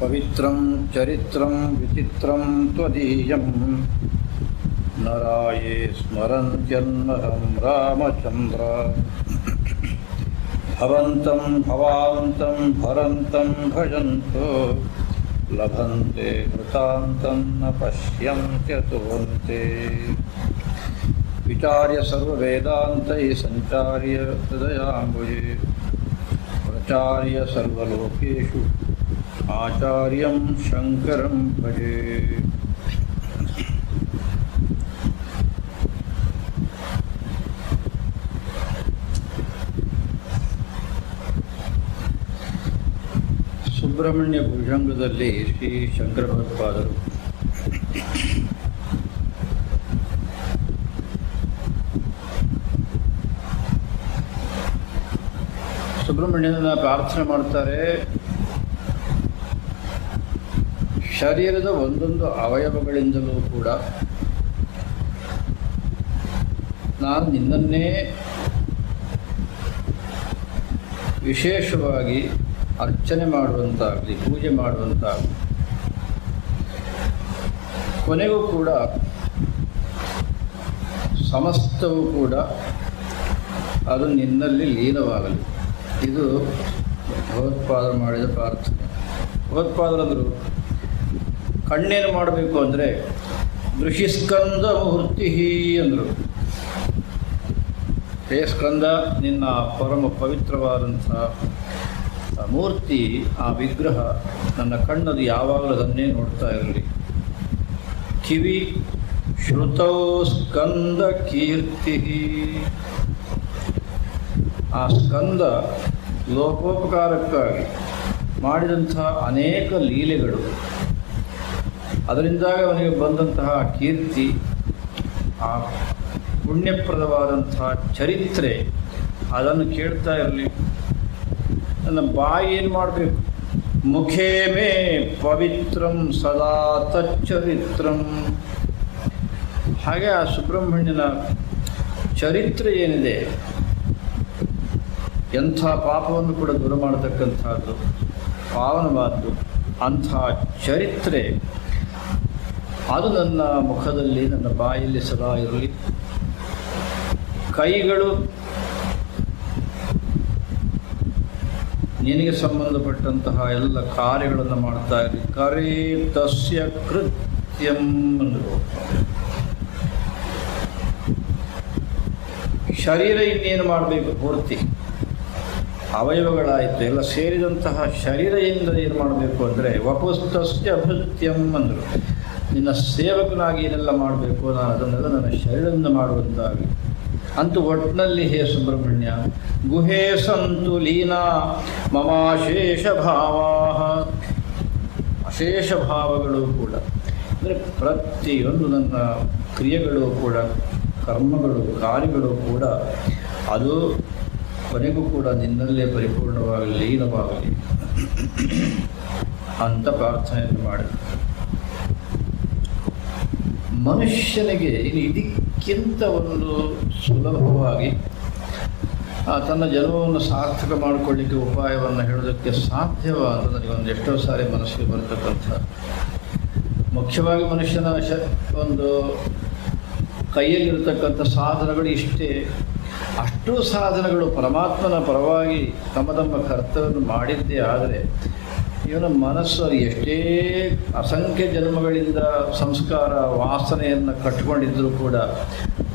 ಪವಿತ್ರಂ ಚರಿತ್ರಂ ವಿಚಿತ್ರಂ ತ್ವದೀಯಂ ನರಾಯೇ ಸ್ಮರಂತ್ಯನ್ಮಹಂ ರಾಮಚಂದ್ರ ಭವಂತಂ ಭವಾಂತಂ ಭರಂತಂ ಭಜಂತೋ ಲಭಂತೆ ಕೃತಾಂತಂ ನ ಪಶ್ಯಂತ್ಯತುವಂತೆ ವಿಚಾರ್ಯ ಸರ್ವವೇದಾಂತೈ ಸಂಚಾರ್ಯ ಹೃದಯಾಂಬುಜೆ ಪ್ರಚಾರ್ಯ ಸರ್ವಲೋಕೇಷು ಆಚಾರ್ಯಂ ಶಂಕರಂ ಭಜೆ. ಸುಬ್ರಹ್ಮಣ್ಯ ಭುಜಂಗದಲ್ಲಿ ಶ್ರೀ ಶಂಕರ ಭಗವತ್ಪಾದರು ಸುಬ್ರಹ್ಮಣ್ಯನ ಪ್ರಾರ್ಥನೆ ಮಾಡ್ತಾರೆ. ಶರೀರದ ಒಂದೊಂದು ಅವಯವಗಳಿಂದಲೂ ಕೂಡ ನಾನು ನಿನ್ನನ್ನೇ ವಿಶೇಷವಾಗಿ ಅರ್ಚನೆ ಮಾಡುವಂತಾಗಲಿ, ಪೂಜೆ ಮಾಡುವಂತಾಗಲಿ, ಕೊನೆಗೂ ಕೂಡ ಸಮಸ್ತವೂ ಕೂಡ ಅದು ನಿನ್ನಲ್ಲಿ ಲೀನವಾಗಲಿ. ಇದು ಭಗವತ್ಪಾದರು ಮಾಡಿದ ಪ್ರಾರ್ಥನೆ. ಭಗವತ್ಪಾದರಂದರು ಕಣ್ಣೇನು ಮಾಡಬೇಕು ಅಂದರೆ ದೃಶಿಸ್ಕಂದ ಮೂರ್ತಿ ಅಂದರು. ಹೇ ಸ್ಕಂದ, ನಿನ್ನ ಪರಮ ಪವಿತ್ರವಾದಂಥ ಮೂರ್ತಿ, ಆ ವಿಗ್ರಹ ನನ್ನ ಕಣ್ಣದು ಯಾವಾಗಲೂ ಅದನ್ನೇ ನೋಡ್ತಾ ಇರಲಿ. ಕಿವಿ ಶ್ರುತೌ ಸ್ಕಂದ ಕೀರ್ತಿ, ಆ ಸ್ಕಂದ ಲೋಕೋಪಕಾರಕ್ಕಾಗಿ ಮಾಡಿದಂಥ ಅನೇಕ ಲೀಲೆಗಳು, ಅದರಿಂದಾಗ ಅವನಿಗೆ ಬಂದಂತಹ ಕೀರ್ತಿ, ಆ ಪುಣ್ಯಪ್ರದವಾದಂತಹ ಚರಿತ್ರೆ ಅದನ್ನು ಕೇಳ್ತಾ ಇರಲಿ. ನನ್ನ ಬಾಯಿ ಏನು ಮಾಡಬೇಕು? ಮುಖೇ ಮೇ ಪವಿತ್ರಂ ಸದಾ ತಚ್ಚರಿತ್ರಂ. ಹಾಗೆ ಆ ಸುಬ್ರಹ್ಮಣ್ಯನ ಚರಿತ್ರೆ ಏನಿದೆ, ಎಂಥ ಪಾಪವನ್ನು ಕೂಡ ದೂರ ಮಾಡತಕ್ಕಂಥದ್ದು, ಪಾವನವಾದ್ದು ಅಂಥ ಚರಿತ್ರೆ ಅದು ನನ್ನ ಮುಖದಲ್ಲಿ, ನನ್ನ ಬಾಯಲ್ಲಿ ಸದಾ ಇರಲಿ. ಕೈಗಳು ನಿನಗೆ ಸಂಬಂಧಪಟ್ಟಂತಹ ಎಲ್ಲ ಕಾರ್ಯಗಳನ್ನು ಮಾಡ್ತಾ ಇರಲಿ. ಕರೇ ತಸ್ಯ ಕೃತ್ಯಂ ಅಂದರು. ಶರೀರ ಇನ್ನೇನು ಮಾಡಬೇಕು? ಪೂರ್ತಿ ಅವಯವಗಳಾಯಿತು, ಎಲ್ಲ ಸೇರಿದಂತಹ ಶರೀರದಿಂದ ಏನು ಮಾಡಬೇಕು ಅಂದರೆ ವಪುಸ್ತಸ್ಯ ಭೃತ್ಯಂ ಅಂದರು. ನಿನ್ನ ಸೇವಕನಾಗಿ ಏನೆಲ್ಲ ಮಾಡಬೇಕು, ನಾನು ಅದನ್ನೆಲ್ಲ ನನ್ನ ಶರೀರದಿಂದ ಮಾಡುವಂತಾಗಿ. ಅಂತೂ ಒಟ್ಟಿನಲ್ಲಿ ಹೇ ಸುಬ್ರಹ್ಮಣ್ಯ, ಗುಹೇ ಸಂತು ಲೀನಾ ಮಮಾಶೇಷ ಭಾವಾ, ಅಶೇಷ ಭಾವಗಳು ಕೂಡ ಅಂದರೆ ಪ್ರತಿಯೊಂದು ನನ್ನ ಕ್ರಿಯೆಗಳು ಕೂಡ, ಕರ್ಮಗಳು, ಕಾರ್ಯಗಳು ಕೂಡ ಅದು ಕೊನೆಗೂ ಕೂಡ ನಿನ್ನಲ್ಲೇ ಪರಿಪೂರ್ಣವಾಗಲಿ, ಲೀನವಾಗಲಿ ಅಂತ ಪ್ರಾರ್ಥನೆಯನ್ನು ಮಾಡಿದ. ಮನುಷ್ಯನಿಗೆ ಇದಕ್ಕಿಂತ ಒಂದು ಸುಲಭವಾಗಿ ತನ್ನ ಜನ್ಮವನ್ನು ಸಾರ್ಥಕ ಮಾಡಿಕೊಳ್ಳಿಕ್ಕೆ ಉಪಾಯವನ್ನು ಹೇಳೋದಕ್ಕೆ ಸಾಧ್ಯವ ಅಂತ ನನಗೊಂದು ಎಷ್ಟೋ ಸಾರಿ ಮನಸ್ಸಿಗೆ ಬರ್ತಕ್ಕಂಥ. ಮುಖ್ಯವಾಗಿ ಮನುಷ್ಯನ ಒಂದು ಕೈಯಲ್ಲಿರತಕ್ಕಂಥ ಸಾಧನಗಳು ಇಷ್ಟೇ. ಅಷ್ಟೂ ಸಾಧನಗಳು ಪರಮಾತ್ಮನ ಪರವಾಗಿ ತಮ್ಮ ತಮ್ಮ ಕರ್ತವ್ಯವನ್ನು ಮಾಡಿದ್ದೇ ಆದರೆ ಇವನ ಮನಸ್ಸು ಎಷ್ಟೇ ಅಸಂಖ್ಯ ಜನ್ಮಗಳಿಂದ ಸಂಸ್ಕಾರ ವಾಸನೆಯನ್ನು ಕಟ್ಟಿಕೊಂಡಿದ್ದರೂ ಕೂಡ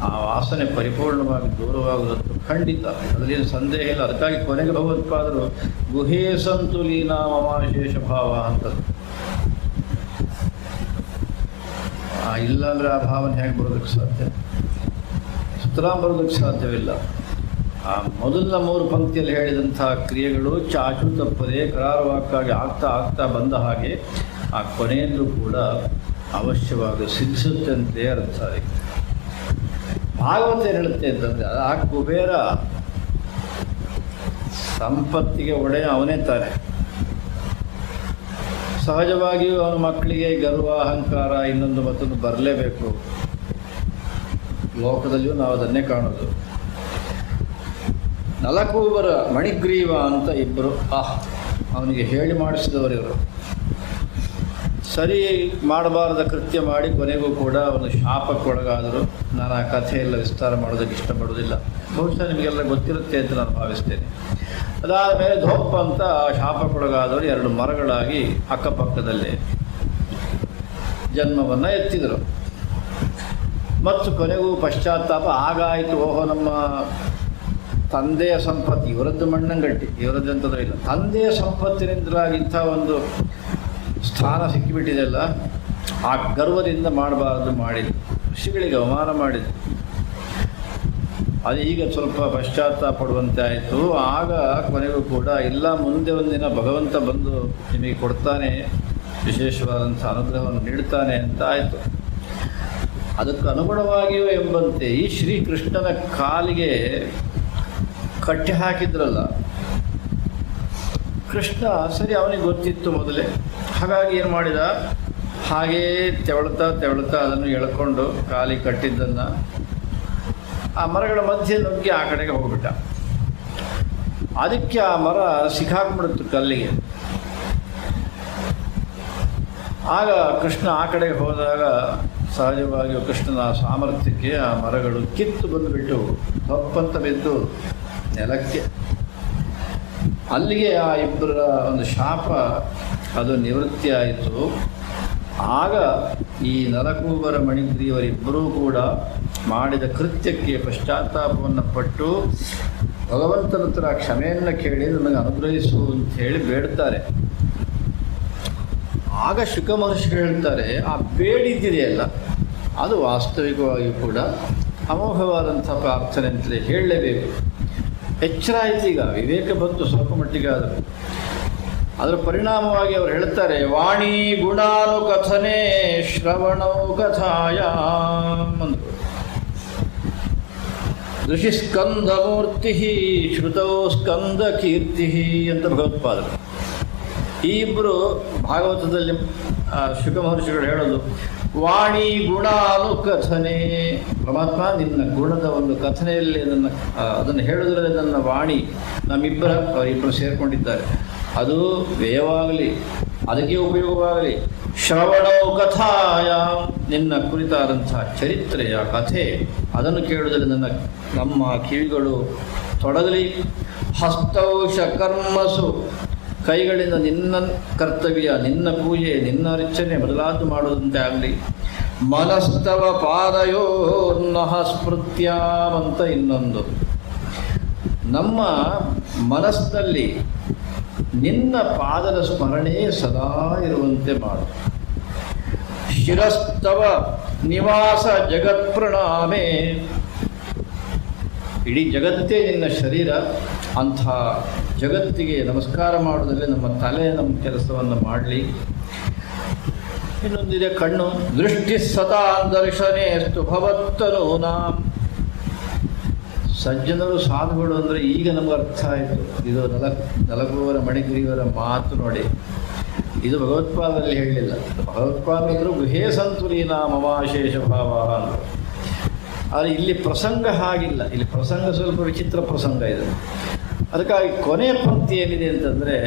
ಆ ವಾಸನೆ ಪರಿಪೂರ್ಣವಾಗಿ ದೂರವಾಗುವುದಂತೂ ಖಂಡಿತ, ಅದರಲ್ಲಿ ಸಂದೇಹ ಇಲ್ಲ. ಅದಕ್ಕಾಗಿ ಕೊನೆಗೆ ಭಗವತ್ಪಾದರು ಗುಹೇ ಸಂತು ಲೀನಾ ಮಮಾಶೇಷ ಭಾವ ಅಂತ. ಇಲ್ಲಾಂದರೆ ಆ ಭಾವನೆ ಹೇಗೆ ಬರೋದಕ್ಕೆ ಸಾಧ್ಯ? ಸುತರಾಂ ಬರೋದಕ್ಕೆ ಸಾಧ್ಯವಿಲ್ಲ. ಆ ಮೊದಲಿನ 3 ಪಂಕ್ತಿಯಲ್ಲಿ ಹೇಳಿದಂಥ ಕ್ರಿಯೆಗಳು ಚಾಚು ತಪ್ಪದೆ ಕರಾರವಾಕ್ಕಾಗಿ ಆಗ್ತಾ ಆಗ್ತಾ ಬಂದ ಹಾಗೆ ಆ ಕೊನೆಯಲ್ಲೂ ಕೂಡ ಅವಶ್ಯವಾಗಿ ಸಿದ್ಧಿಸುತ್ತೆ ಅಂತಲೇ ಅರ್ಥ. ಭಾಗವತ ಏನು ಹೇಳುತ್ತೆ ಅಂತಂದರೆ, ಆ ಕುಬೇರ ಸಂಪತ್ತಿಗೆ ಒಡೆಯ ಅವನೇ ತಾನೆ. ಸಹಜವಾಗಿಯೂ ಅವನ ಮಕ್ಕಳಿಗೆ ಗರ್ವ, ಅಹಂಕಾರ, ಇನ್ನೊಂದು ಮತ್ತೊಂದು ಬರಲೇಬೇಕು. ಲೋಕದಲ್ಲಿಯೂ ನಾವು ಅದನ್ನೇ ಕಾಣೋದು. ನಲಕೂಬರ ಮಣಿಗ್ರೀವ ಅಂತ ಇಬ್ಬರು ಅವನಿಗೆ ಹೇಳಿ ಮಾಡಿಸಿದವರಿವರು. ಸರಿ ಮಾಡಬಾರದ ಕೃತ್ಯ ಮಾಡಿ ಕೊನೆಗೂ ಕೂಡ ಒಂದು ಶಾಪಕ್ಕೊಳಗಾದರು. ನಾನು ಆ ಕಥೆಯೆಲ್ಲ ವಿಸ್ತಾರ ಮಾಡೋದಕ್ಕೆ ಇಷ್ಟಪಡೋದಿಲ್ಲ, ಬಹುಶಃ ನಿಮಗೆಲ್ಲ ಗೊತ್ತಿರುತ್ತೆ ಅಂತ ನಾನು ಭಾವಿಸ್ತೇನೆ. ಅದಾದ ಮೇಲೆ ಧೋಪ್ ಅಂತ ಶಾಪಕ್ಕೊಳಗಾದವರು 2 ಮರಗಳಾಗಿ ಅಕ್ಕಪಕ್ಕದಲ್ಲೇ ಜನ್ಮವನ್ನು ಎತ್ತಿದರು. ಮತ್ತು ಕೊನೆಗೂ ಪಶ್ಚಾತ್ತಾಪ ಆಗಾಯಿತು, ಓಹೋ ನಮ್ಮ ತಂದೆಯ ಸಂಪತ್ತು, ಇವರದ್ದು ಮಣ್ಣಂಗಟ್ಟಿ, ಇವರದ್ದಂಥದ್ದು ಇಲ್ಲ, ತಂದೆಯ ಸಂಪತ್ತಿನಿಂದಲಾಗಿ ಇಂಥ ಒಂದು ಸ್ಥಾನ ಸಿಕ್ಕಿಬಿಟ್ಟಿದೆಯಲ್ಲ, ಆ ಗರ್ವದಿಂದ ಮಾಡಬಾರ್ದು ಮಾಡಿದ್ದು, ಋಷಿಗಳಿಗೆ ಅವಮಾನ ಮಾಡಿದ್ದು. ಅದು ಈಗ ಸ್ವಲ್ಪ ಪಶ್ಚಾತ್ತಾಪ ಪಡುವಂತೆ ಆಯಿತು. ಆಗ ಕೊನೆಗೂ ಕೂಡ ಇಲ್ಲ, ಮುಂದೆ ಒಂದಿನ ಭಗವಂತ ಬಂದು ನಿಮಗೆ ಕೊಡ್ತಾನೆ, ವಿಶೇಷವಾದಂಥ ಅನುಗ್ರಹವನ್ನು ನೀಡ್ತಾನೆ ಅಂತ ಆಯಿತು. ಅದಕ್ಕೆ ಅನುಗುಣವಾಗಿಯೂ ಎಂಬಂತೆ ಈ ಶ್ರೀಕೃಷ್ಣನ ಕಾಲಿಗೆ ಕಟ್ಟಿ ಹಾಕಿದ್ರಲ್ಲ ಕೃಷ್ಣ, ಸರಿ ಅವನಿಗೆ ಗೊತ್ತಿತ್ತು ಮೊದಲೇ. ಹಾಗಾಗಿ ಏನು ಮಾಡಿದ, ಹಾಗೇ ತೆವಳ್ತಾ ಅದನ್ನು ಎಳ್ಕೊಂಡು ಕಾಲಿಗೆ ಕಟ್ಟಿದ್ದನ್ನು ಆ ಮರಗಳ ಮಧ್ಯೆ ನುಗ್ಗಿ ಆ ಕಡೆಗೆ ಹೋಗ್ಬಿಟ್ಟ. ಅದಕ್ಕೆ ಆ ಮರ ಸಿಕ್ಕಾಕ್ಬಿಡುತ್ತು ಕಲ್ಲಿಗೆ. ಆಗ ಕೃಷ್ಣ ಆ ಕಡೆಗೆ ಹೋದಾಗ ಸಹಜವಾಗಿಯೂ ಕೃಷ್ಣನ ಸಾಮರ್ಥ್ಯಕ್ಕೆ ಆ ಮರಗಳು ಕಿತ್ತು ಬಂದುಬಿಟ್ಟು ತಪ್ಪಂತ ಬಿದ್ದು ನೆಲಕ್ಕೆ. ಅಲ್ಲಿಗೆ ಆ ಇಬ್ಬರ ಒಂದು ಶಾಪ ಅದು ನಿವೃತ್ತಿ ಆಯಿತು. ಆಗ ಈ ನಲಕೂಬರ ಮಣಿಗ್ರೀವರಿಬ್ಬರೂ ಕೂಡ ಮಾಡಿದ ಕೃತ್ಯಕ್ಕೆ ಪಶ್ಚಾತ್ತಾಪವನ್ನು ಪಟ್ಟು ಭಗವಂತನ ಹತ್ರ ಕ್ಷಮೆಯನ್ನು ಕೇಳಿ ನನಗೆ ಅನುಗ್ರಹಿಸು ಅಂತ ಹೇಳಿ ಬೇಡ್ತಾರೆ. ಆಗ ಶುಕ ಮಹರ್ಷಿಗಳು ಹೇಳ್ತಾರೆ, ಆ ಬೇಡಿದ್ದಿದೆಯಲ್ಲ ಅದು ವಾಸ್ತವಿಕವಾಗಿಯೂ ಕೂಡ ಅಮೋಘವಾದಂಥ ಪ್ರಾರ್ಥನೆ ಅಂತಲೇ ಹೇಳಲೇಬೇಕು. ಎಚ್ಚರ ಆಯ್ತು, ಈಗ ವಿವೇಕ ಬಂತು ಸ್ವಲ್ಪ ಮಟ್ಟಿಗಾದರೂ. ಅದರ ಪರಿಣಾಮವಾಗಿ ಅವರು ಹೇಳ್ತಾರೆ, ವಾಣಿ ಗುಣಾನುಕಥನೆ ಶ್ರವಣೌ ಕಥಾಯಾಮ್ ಅಂದರು. ಋಷಿ ಸ್ಕಂದಮೂರ್ತಿ ಶ್ರುತೌ ಸ್ಕಂದ ಕೀರ್ತಿ ಅಂತ ಭಗವತ್ಪಾದರು. ಈ ಇಬ್ಬರು ಭಾಗವತದಲ್ಲಿ ಶುಕ ಮಹರ್ಷಿಗಳು ಹೇಳೋದು, ವಾಣಿ ಗುಣಾನುಕಥನೆ, ಪರಮಾತ್ಮ ನಿನ್ನ ಗುಣದ ಒಂದು ಕಥನೆಯಲ್ಲಿ ಅದನ್ನು ಹೇಳೋದ್ರಲ್ಲಿ ನನ್ನ ವಾಣಿ, ಅವರಿಬ್ಬರು ಸೇರಿಕೊಂಡಿದ್ದಾರೆ, ಅದು ವ್ಯಯವಾಗಲಿ, ಅದಕ್ಕೆ ಉಪಯೋಗವಾಗಲಿ. ಶ್ರವಣೋ ಕಥಾಯ, ನಿನ್ನ ಕುರಿತಾದಂಥ ಚರಿತ್ರೆಯ ಕಥೆ, ಅದನ್ನು ಕೇಳುವುದರಲ್ಲಿ ನಮ್ಮ ಕಿವಿಗಳು ತೊಡಗಲಿ. ಹಸ್ತೌಷ ಕರ್ಮಸು, ಕೈಗಳಿಂದ ನಿನ್ನ ಕರ್ತವ್ಯ, ನಿನ್ನ ಪೂಜೆ, ನಿನ್ನ ಅರ್ಚನೆ ಮೊದಲಾದ್ದು ಮಾಡುವಂತೆ ಆಗಲಿ. ಮನಸ್ತವ ಪಾದಯೋರ್ನಃ ಸ್ಮೃತ್ಯಾವಂತ ಇನ್ನೊಂದು, ನಮ್ಮ ಮನಸ್ಸಿನಲ್ಲಿ ನಿನ್ನ ಪಾದದ ಸ್ಮರಣೆ ಸದಾ ಇರುವಂತೆ ಮಾಡು. ಶಿರಸ್ತವ ನಿವಾಸ ಜಗತ್ ಪ್ರಣಾಮೆ, ಇಡೀ ಜಗತ್ತೇ ನಿನ್ನ ಶರೀರ, ಅಂಥ ಜಗತ್ತಿಗೆ ನಮಸ್ಕಾರ ಮಾಡೋದ್ರಲ್ಲಿ ನಮ್ಮ ತಲೆ ನಮ್ಮ ಕೆಲಸವನ್ನು ಮಾಡಲಿ. ಇನ್ನೊಂದಿದೆ ಕಣ್ಣು, ದೃಷ್ಟಿ ಸದಾ ದರ್ಶನೇ ಅಸ್ತು ಭವತ್ತನು ನಾಂ. ಸಜ್ಜನರು ಸಾಧುಗಳು ಅಂದರೆ ಈಗ ನಮ್ಗೆ ಅರ್ಥ ಆಯಿತು. ಇದು ನಲಕೂಬರ ಮಣಿಗ್ರೀವರ ಮಾತು ನೋಡಿ, ಇದು ಭಗವತ್ಪಾದದಲ್ಲಿ ಹೇಳಲಿಲ್ಲ. ಭಗವತ್ಪಾದರು ಗುಹೇ ಸಂತುಲೀನ ಮಮಾಶೇಷ ಭಾವ ಅಂದರು. ಆದರೆ ಇಲ್ಲಿ ಪ್ರಸಂಗ ಹಾಗಿಲ್ಲ, ಇಲ್ಲಿ ಪ್ರಸಂಗ ಸ್ವಲ್ಪ ವಿಚಿತ್ರ ಪ್ರಸಂಗ ಇದೆ. ಅದಕ್ಕಾಗಿ ಕೊನೆಯ ಪಂಕ್ತಿ ಏನಿದೆ ಅಂತಂದರೆ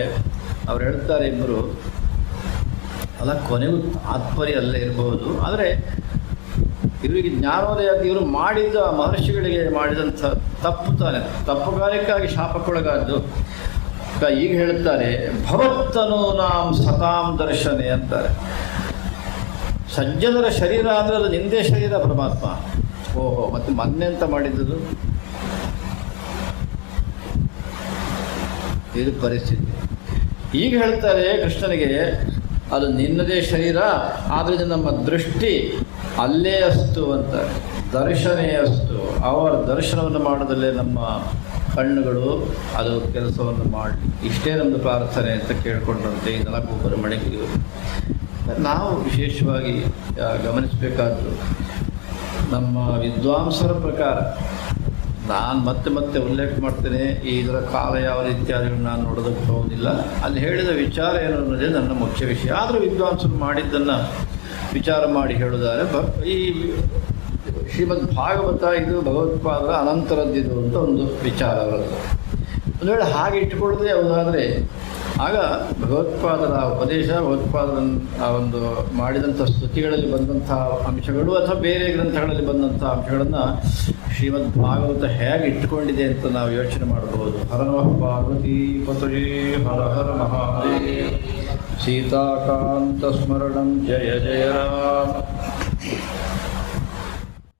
ಅವ್ರು ಹೇಳ್ತಾರೆ ಇಬ್ಬರು, ಅಲ್ಲ ಕೊನೆಗೂ ತಾತ್ಪರ್ಯ ಅಲ್ಲೇ ಇರಬಹುದು, ಆದರೆ ಇವರಿಗೆ ಜ್ಞಾನೋದಯ ಇವರು ಮಾಡಿದ ಮಹರ್ಷಿಗಳಿಗೆ ಮಾಡಿದಂಥ ತಪ್ಪು ತಾನೆ, ತಪ್ಪು ಕಾರ್ಯಕ್ಕಾಗಿ ಶಾಪಕ್ಕೊಳಗಾದ್ದು. ಈಗ ಹೇಳ್ತಾರೆ ಭವತ್ತನು ನಾಂ ಸತಾಂ ದರ್ಶನೆ ಅಂತಾರೆ. ಸಜ್ಜನರ ಶರೀರ ಅಂದರೆ ಅದು ನಿಂದೇ ಶರೀರ ಪರಮಾತ್ಮ. ಓಹೋ, ಮತ್ತು ಮೊನ್ನೆ ಅಂತ ಮಾಡಿದ್ದು ಇದು ಪರಿಸ್ಥಿತಿ. ಈಗ ಹೇಳ್ತಾರೆ ಕೃಷ್ಣನಿಗೆ, ಅದು ನಿನ್ನದೇ ಶರೀರ, ಆದ್ದರಿಂದ ನಮ್ಮ ದೃಷ್ಟಿ ಅಲ್ಲೇ ಅಸ್ತು ಅಂತ, ದರ್ಶನೇ ಅಸ್ತು. ಅವರ ದರ್ಶನವನ್ನು ಮಾಡೋದಲ್ಲೇ ನಮ್ಮ ಕಣ್ಣುಗಳು ಅದು ಕೆಲಸವನ್ನು ಮಾಡಲಿ. ಇಷ್ಟೇ ನಮ್ಮದು ಪ್ರಾರ್ಥನೆ ಅಂತ ಕೇಳಿಕೊಂಡಂತೆ ಈ ನಲಕೂಬರ ಮಣಿಗ್ರೀವರು. ನಾವು ವಿಶೇಷವಾಗಿ ಗಮನಿಸಬೇಕಾದ್ದು, ನಮ್ಮ ವಿದ್ವಾಂಸರ ಪ್ರಕಾರ, ನಾನು ಮತ್ತೆ ಉಲ್ಲೇಖ ಮಾಡ್ತೇನೆ, ಇದರ ಕಾಲ ಯಾವ ಇತ್ಯಾದಿಗಳು ನಾನು ನೋಡೋದಕ್ಕೆ ಹೋಗೋದಿಲ್ಲ, ಅಲ್ಲಿ ಹೇಳಿದ ವಿಚಾರ ಏನು ಅನ್ನೋದೇ ನನ್ನ ಮುಖ್ಯ ವಿಷಯ. ಆದರೂ ವಿದ್ವಾಂಸರು ಮಾಡಿದ್ದನ್ನು ವಿಚಾರ ಮಾಡಿ ಹೇಳೋದಾದರೆ, ಈ ಶ್ರೀಮದ್ ಭಾಗವತ ಇದು ಭಗವತ್ಪಾದರ ಅನಂತರದ್ದಿದು ಅಂತ ಒಂದು ವಿಚಾರ ಅವರದ್ದು. ಒಂದು ವೇಳೆ ಹಾಗೆ ಇಟ್ಟುಕೊಳ್ಳದೆ ಯಾವುದಾದರೆ ಆಗ ಭಗವತ್ಪಾದರ ಉಪದೇಶ, ಭಗವತ್ಪಾದರ ಆ ಒಂದು ಮಾಡಿದಂಥ ಸ್ತುತಿಗಳಲ್ಲಿ ಬಂದಂಥ ಅಂಶಗಳು ಅಥವಾ ಬೇರೆ ಗ್ರಂಥಗಳಲ್ಲಿ ಬಂದಂಥ ಅಂಶಗಳನ್ನು ಶ್ರೀಮದ್ ಭಾಗವತ ಹೇಗೆ ಇಟ್ಟುಕೊಂಡಿದೆ ಅಂತ ನಾವು ಯೋಚನೆ ಮಾಡಬಹುದು. ಹರ ನಮಃ ಪಾರ್ವತೀ ಪತಯೇ ಹರ ಹರ ಮಹಾದೇವ. ಸೀತಾಕಾಂತ ಸ್ಮರಣಂ ಜಯ ಜಯ ರಾಮ.